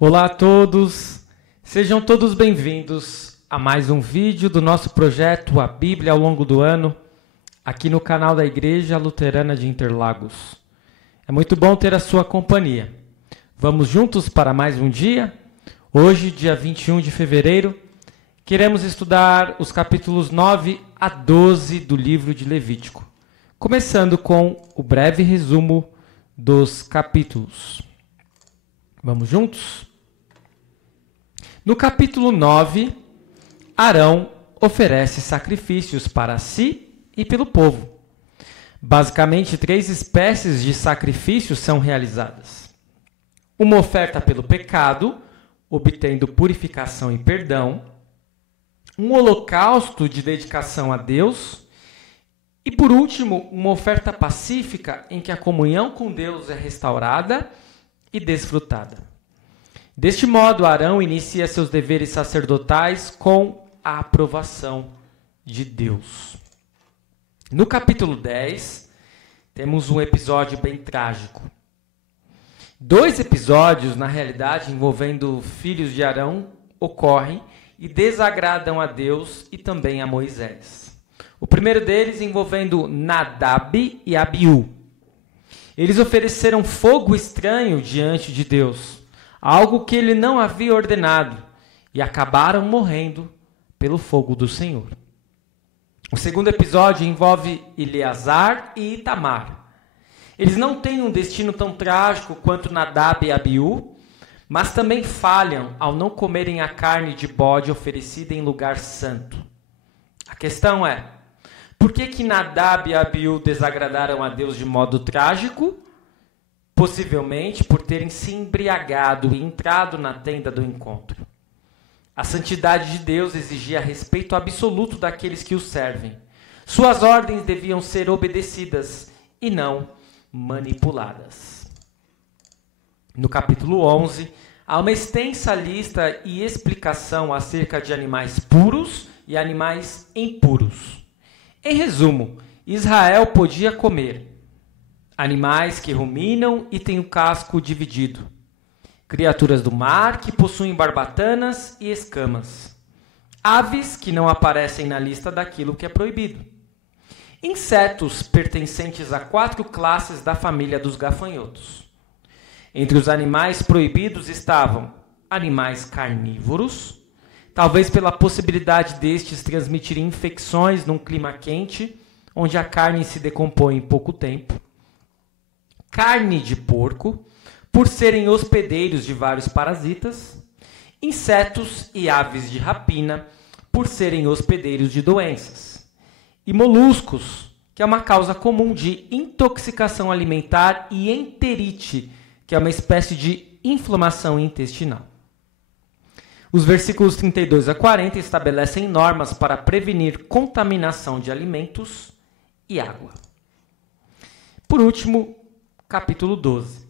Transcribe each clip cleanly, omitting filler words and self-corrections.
Olá a todos, sejam todos bem-vindos a mais um vídeo do nosso projeto A Bíblia ao longo do ano, aqui no canal da Igreja Luterana de Interlagos. É muito bom ter a sua companhia. Vamos juntos para mais um dia? Hoje, dia 21 de fevereiro, queremos estudar os capítulos 9 a 12 do livro de Levítico, começando com o breve resumo dos capítulos. Vamos juntos? No capítulo 9, Arão oferece sacrifícios para si e pelo povo. Basicamente, 3 espécies de sacrifícios são realizadas. Uma oferta pelo pecado, obtendo purificação e perdão. Um holocausto de dedicação a Deus. E, por último, uma oferta pacífica em que a comunhão com Deus é restaurada e desfrutada. Deste modo, Arão inicia seus deveres sacerdotais com a aprovação de Deus. No capítulo 10, temos um episódio bem trágico. 2 episódios, na realidade, envolvendo filhos de Arão, ocorrem e desagradam a Deus e também a Moisés. O primeiro deles envolvendo Nadab e Abiú. Eles ofereceram fogo estranho diante de Deus, algo que ele não havia ordenado, e acabaram morrendo pelo fogo do Senhor. O segundo episódio envolve Eleazar e Itamar. Eles não têm um destino tão trágico quanto Nadab e Abiú, mas também falham ao não comerem a carne de bode oferecida em lugar santo. A questão é, por que Nadab e Abiú desagradaram a Deus de modo trágico? Possivelmente por terem se embriagado e entrado na tenda do encontro. A santidade de Deus exigia respeito absoluto daqueles que o servem. Suas ordens deviam ser obedecidas e não manipuladas. No capítulo 11, há uma extensa lista e explicação acerca de animais puros e animais impuros. Em resumo, Israel podia comer animais que ruminam e têm o casco dividido, criaturas do mar que possuem barbatanas e escamas, aves que não aparecem na lista daquilo que é proibido, insetos pertencentes a 4 classes da família dos gafanhotos. Entre os animais proibidos estavam animais carnívoros, talvez pela possibilidade destes transmitirem infecções num clima quente, onde a carne se decompõe em pouco tempo. Carne de porco, por serem hospedeiros de vários parasitas. Insetos e aves de rapina, por serem hospedeiros de doenças. E moluscos, que é uma causa comum de intoxicação alimentar, e enterite, que é uma espécie de inflamação intestinal. Os versículos 32 a 40 estabelecem normas para prevenir contaminação de alimentos e água. Por último, capítulo 12.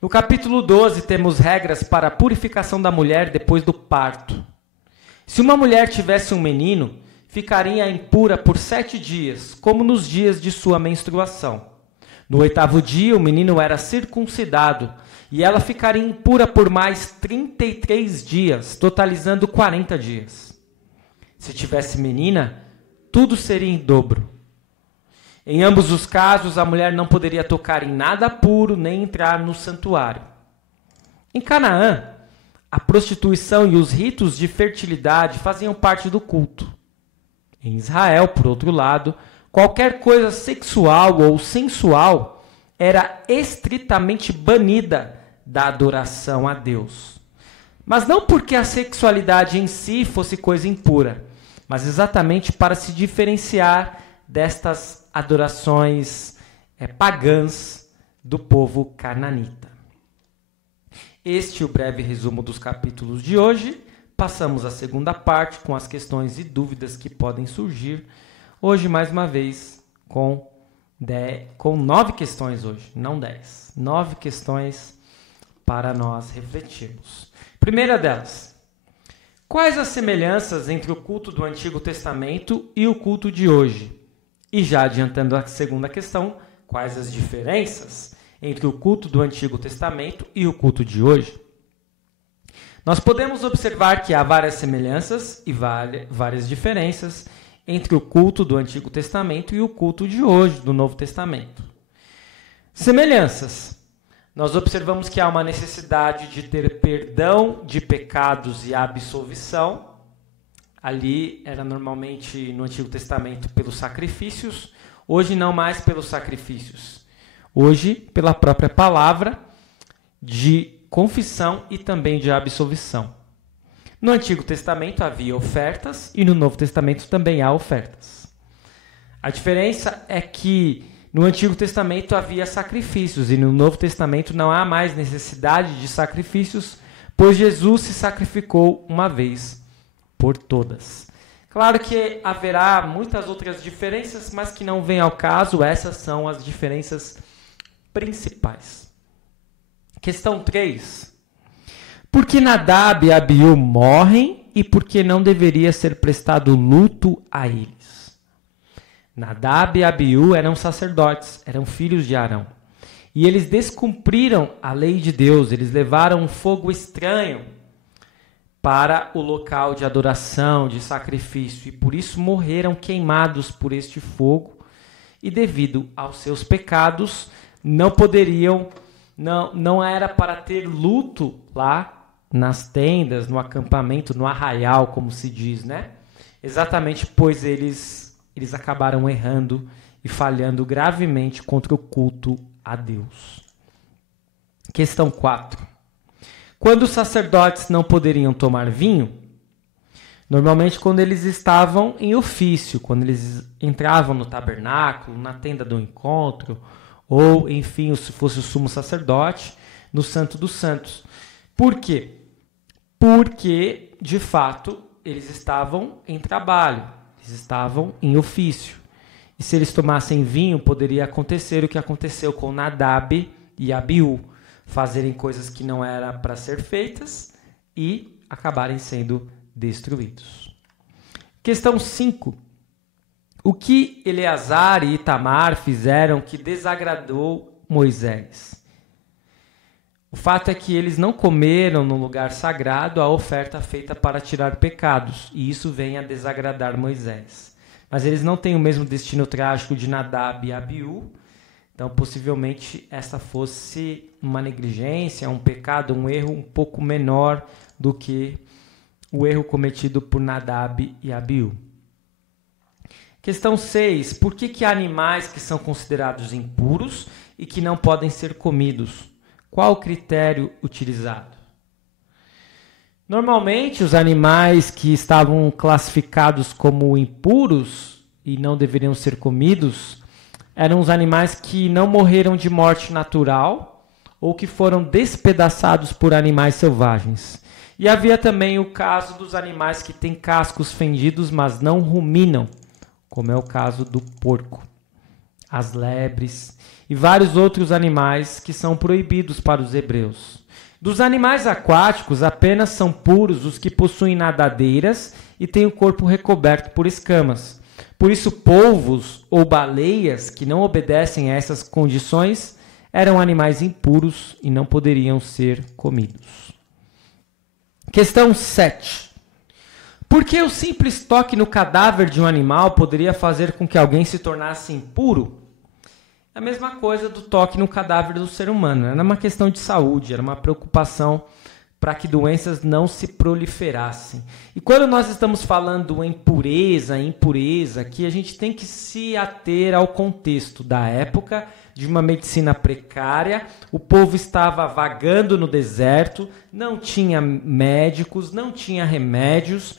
No capítulo 12 temos regras para a purificação da mulher depois do parto. Se uma mulher tivesse um menino, ficaria impura por 7 dias, como nos dias de sua menstruação. No 8º dia, o menino era circuncidado, e ela ficaria impura por mais 33 dias, totalizando 40 dias. Se tivesse menina, tudo seria em dobro. Em ambos os casos, a mulher não poderia tocar em nada puro nem entrar no santuário. Em Canaã, a prostituição e os ritos de fertilidade faziam parte do culto. Em Israel, por outro lado, qualquer coisa sexual ou sensual era estritamente banida da adoração a Deus. Mas não porque a sexualidade em si fosse coisa impura, mas exatamente para se diferenciar destas adorações pagãs do povo cananita. Este é o breve resumo dos capítulos de hoje. Passamos à segunda parte com as questões e dúvidas que podem surgir. Hoje, mais uma vez, com 9 questões hoje, não 10. 9 questões para nós refletirmos. Primeira delas, quais as semelhanças entre o culto do Antigo Testamento e o culto de hoje? E já adiantando a segunda questão, quais as diferenças entre o culto do Antigo Testamento e o culto de hoje? Nós podemos observar que há várias semelhanças e várias diferenças entre o culto do Antigo Testamento e o culto de hoje, do Novo Testamento. Semelhanças. Nós observamos que há uma necessidade de ter perdão de pecados e absolvição. Ali era normalmente no Antigo Testamento pelos sacrifícios, hoje não mais pelos sacrifícios. Hoje, pela própria palavra de confissão e também de absolvição. No Antigo Testamento havia ofertas e no Novo Testamento também há ofertas. A diferença é que no Antigo Testamento havia sacrifícios e no Novo Testamento não há mais necessidade de sacrifícios, pois Jesus se sacrificou uma vez por todas. Claro que haverá muitas outras diferenças, mas que não vêm ao caso, essas são as diferenças principais. Questão 3. Por que Nadab e Abiú morrem e por que não deveria ser prestado luto a eles? Nadab e Abiú eram sacerdotes, eram filhos de Arão. E eles descumpriram a lei de Deus, eles levaram um fogo estranho para o local de adoração, de sacrifício, e por isso morreram queimados por este fogo, e devido aos seus pecados, não era para ter luto lá nas tendas, no acampamento, no arraial, como se diz, né? Exatamente, pois eles acabaram errando e falhando gravemente contra o culto a Deus. Questão 4. Quando os sacerdotes não poderiam tomar vinho, normalmente quando eles estavam em ofício, quando eles entravam no tabernáculo, na tenda do encontro, ou, enfim, se fosse o sumo sacerdote, no Santo dos Santos. Por quê? Porque, de fato, eles estavam em trabalho, eles estavam em ofício. E se eles tomassem vinho, poderia acontecer o que aconteceu com Nadab e Abiú, fazerem coisas que não eram para ser feitas e acabarem sendo destruídos. Questão 5. O que Eleazar e Itamar fizeram que desagradou Moisés? O fato é que eles não comeram no lugar sagrado a oferta feita para tirar pecados, e isso vem a desagradar Moisés. Mas eles não têm o mesmo destino trágico de Nadab e Abiú, então possivelmente essa fosse uma negligência, um pecado, um erro um pouco menor do que o erro cometido por Nadab e Abiú. Questão 6. Por que há animais que são considerados impuros e que não podem ser comidos? Qual o critério utilizado? Normalmente, os animais que estavam classificados como impuros e não deveriam ser comidos eram os animais que não morreram de morte natural ou que foram despedaçados por animais selvagens. E havia também o caso dos animais que têm cascos fendidos, mas não ruminam, como é o caso do porco, as lebres e vários outros animais que são proibidos para os hebreus. Dos animais aquáticos, apenas são puros os que possuem nadadeiras e têm o corpo recoberto por escamas. Por isso, polvos ou baleias que não obedecem a essas condições eram animais impuros e não poderiam ser comidos. Questão 7. Por que o simples toque no cadáver de um animal poderia fazer com que alguém se tornasse impuro? A mesma coisa do toque no cadáver do ser humano. Era uma questão de saúde, era uma preocupação para que doenças não se proliferassem. E quando nós estamos falando em impureza, aqui a gente tem que se ater ao contexto da época, de uma medicina precária, o povo estava vagando no deserto, não tinha médicos, não tinha remédios,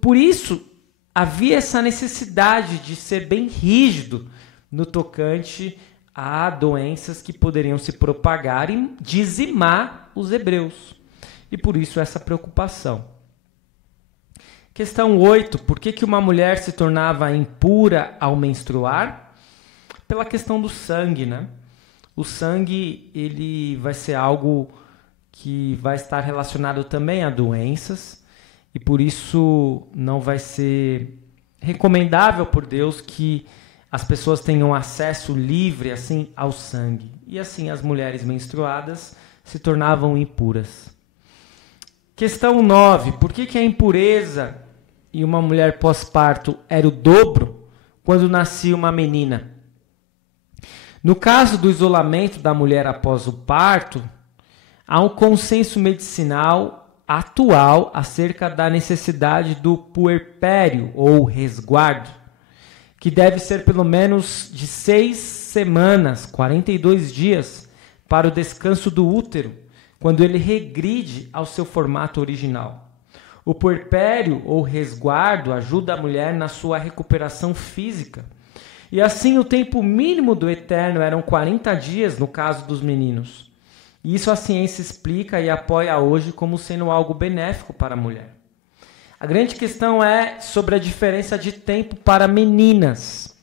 por isso havia essa necessidade de ser bem rígido no tocante a doenças que poderiam se propagar e dizimar os hebreus. E por isso essa preocupação. Questão 8. Por que uma mulher se tornava impura ao menstruar? Pela questão do sangue, né? O sangue ele vai ser algo que vai estar relacionado também a doenças e por isso não vai ser recomendável por Deus que as pessoas tenham acesso livre assim ao sangue. E assim as mulheres menstruadas se tornavam impuras. Questão 9. Por que a impureza em uma mulher pós-parto era o dobro quando nascia uma menina? No caso do isolamento da mulher após o parto, há um consenso medicinal atual acerca da necessidade do puerpério ou resguardo, que deve ser pelo menos de 6 semanas, 42 dias, para o descanso do útero, quando ele regride ao seu formato original. O puerpério ou resguardo ajuda a mulher na sua recuperação física. E assim o tempo mínimo do eterno eram 40 dias no caso dos meninos. E isso a ciência explica e apoia hoje como sendo algo benéfico para a mulher. A grande questão é sobre a diferença de tempo para meninas.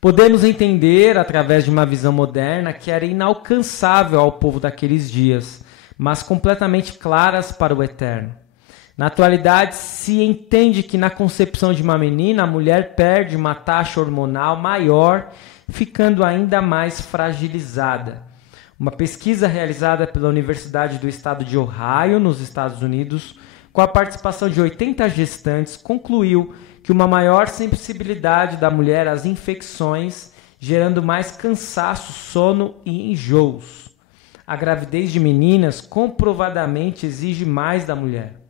Podemos entender, através de uma visão moderna, que era inalcançável ao povo daqueles dias, mas completamente claras para o eterno. Na atualidade, se entende que na concepção de uma menina, a mulher perde uma taxa hormonal maior, ficando ainda mais fragilizada. Uma pesquisa realizada pela Universidade do Estado de Ohio, nos Estados Unidos, com a participação de 80 gestantes, concluiu que uma maior sensibilidade da mulher às infecções, gerando mais cansaço, sono e enjoos. A gravidez de meninas comprovadamente exige mais da mulher.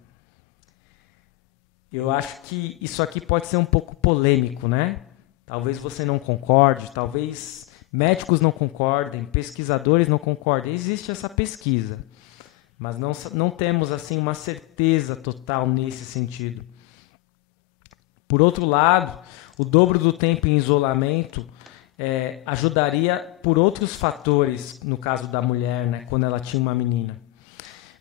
Eu acho que isso aqui pode ser um pouco polêmico, né? Talvez você não concorde, talvez médicos não concordem, pesquisadores não concordem. Existe essa pesquisa, mas não temos assim uma certeza total nesse sentido. Por outro lado, o dobro do tempo em isolamento ajudaria por outros fatores, no caso da mulher, né, quando ela tinha uma menina.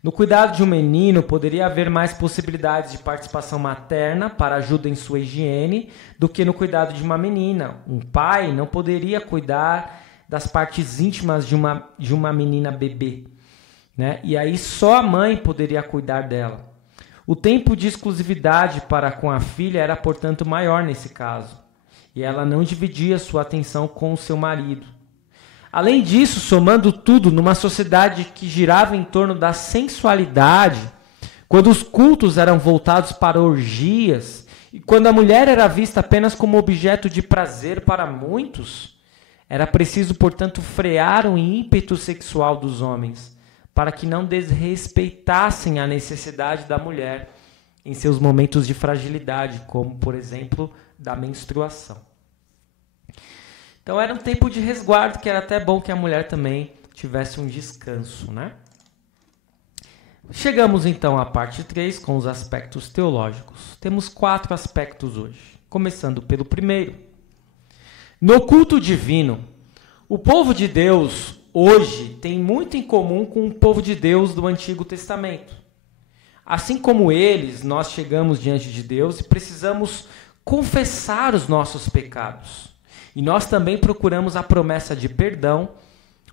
No cuidado de um menino, poderia haver mais possibilidades de participação materna para ajuda em sua higiene do que no cuidado de uma menina. Um pai não poderia cuidar das partes íntimas de uma menina bebê, né? E aí só a mãe poderia cuidar dela. O tempo de exclusividade para com a filha era, portanto, maior nesse caso, e ela não dividia sua atenção com o seu marido. Além disso, somando tudo, numa sociedade que girava em torno da sensualidade, quando os cultos eram voltados para orgias, e quando a mulher era vista apenas como objeto de prazer para muitos, era preciso, portanto, frear o ímpeto sexual dos homens, para que não desrespeitassem a necessidade da mulher em seus momentos de fragilidade, como, por exemplo, da menstruação. Então era um tempo de resguardo, que era até bom que a mulher também tivesse um descanso, né? Chegamos então à parte 3 com os aspectos teológicos. Temos 4 aspectos hoje, começando pelo primeiro. No culto divino, o povo de Deus hoje tem muito em comum com o povo de Deus do Antigo Testamento. Assim como eles, nós chegamos diante de Deus e precisamos confessar os nossos pecados. E nós também procuramos a promessa de perdão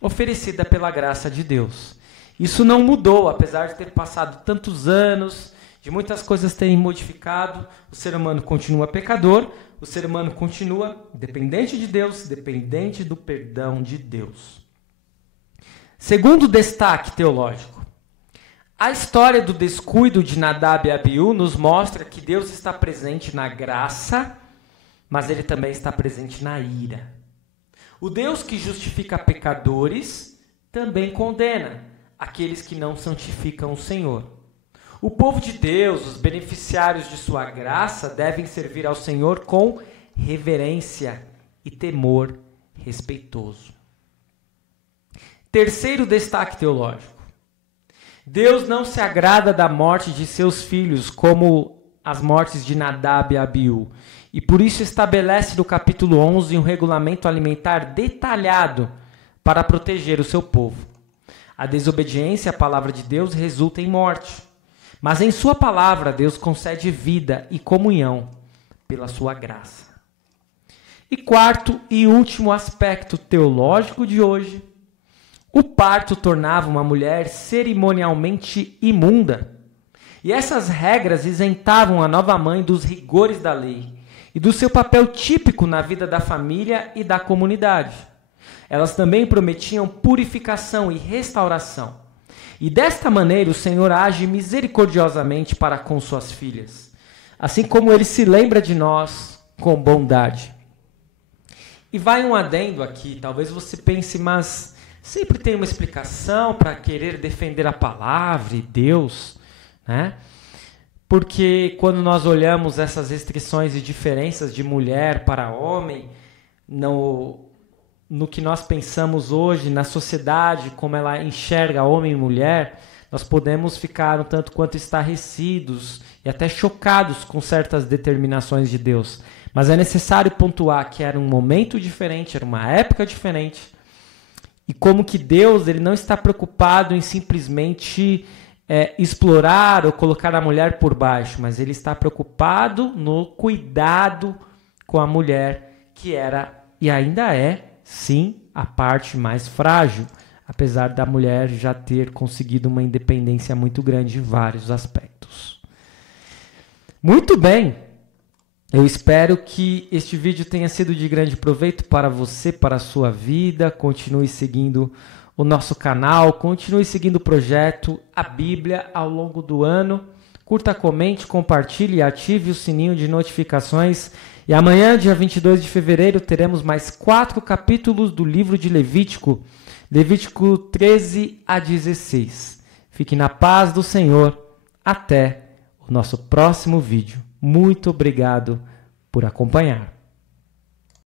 oferecida pela graça de Deus. Isso não mudou, apesar de ter passado tantos anos, de muitas coisas terem modificado. O ser humano continua pecador, o ser humano continua dependente de Deus, dependente do perdão de Deus. Segundo destaque teológico, a história do descuido de Nadab e Abiú nos mostra que Deus está presente na graça, mas ele também está presente na ira. O Deus que justifica pecadores também condena aqueles que não santificam o Senhor. O povo de Deus, os beneficiários de sua graça, devem servir ao Senhor com reverência e temor respeitoso. Terceiro destaque teológico. Deus não se agrada da morte de seus filhos, como as mortes de Nadab e Abiú, e por isso estabelece no capítulo 11 um regulamento alimentar detalhado para proteger o seu povo. A desobediência à palavra de Deus resulta em morte, mas em sua palavra Deus concede vida e comunhão pela sua graça. E quarto e último aspecto teológico de hoje, o parto tornava uma mulher cerimonialmente imunda, e essas regras isentavam a nova mãe dos rigores da lei e do seu papel típico na vida da família e da comunidade. Elas também prometiam purificação e restauração. E desta maneira o Senhor age misericordiosamente para com suas filhas, assim como ele se lembra de nós com bondade. E vai um adendo aqui, talvez você pense, mas sempre tem uma explicação para querer defender a palavra e Deus, né? Porque quando nós olhamos essas restrições e diferenças de mulher para homem, no que nós pensamos hoje, na sociedade, como ela enxerga homem e mulher, nós podemos ficar um tanto quanto estarrecidos e até chocados com certas determinações de Deus. Mas é necessário pontuar que era um momento diferente, era uma época diferente, e como que Deus ele não está preocupado em simplesmente explorar ou colocar a mulher por baixo, mas ele está preocupado no cuidado com a mulher, que era e ainda é, sim, a parte mais frágil, apesar da mulher já ter conseguido uma independência muito grande em vários aspectos. Muito bem, eu espero que este vídeo tenha sido de grande proveito para você, para a sua vida. Continue seguindo o nosso canal, continue seguindo o projeto A Bíblia ao longo do ano. Curta, comente, compartilhe e ative o sininho de notificações. E amanhã, dia 22 de fevereiro, teremos mais 4 capítulos do livro de Levítico, Levítico 13 a 16. Fique na paz do Senhor. Até o nosso próximo vídeo. Muito obrigado por acompanhar.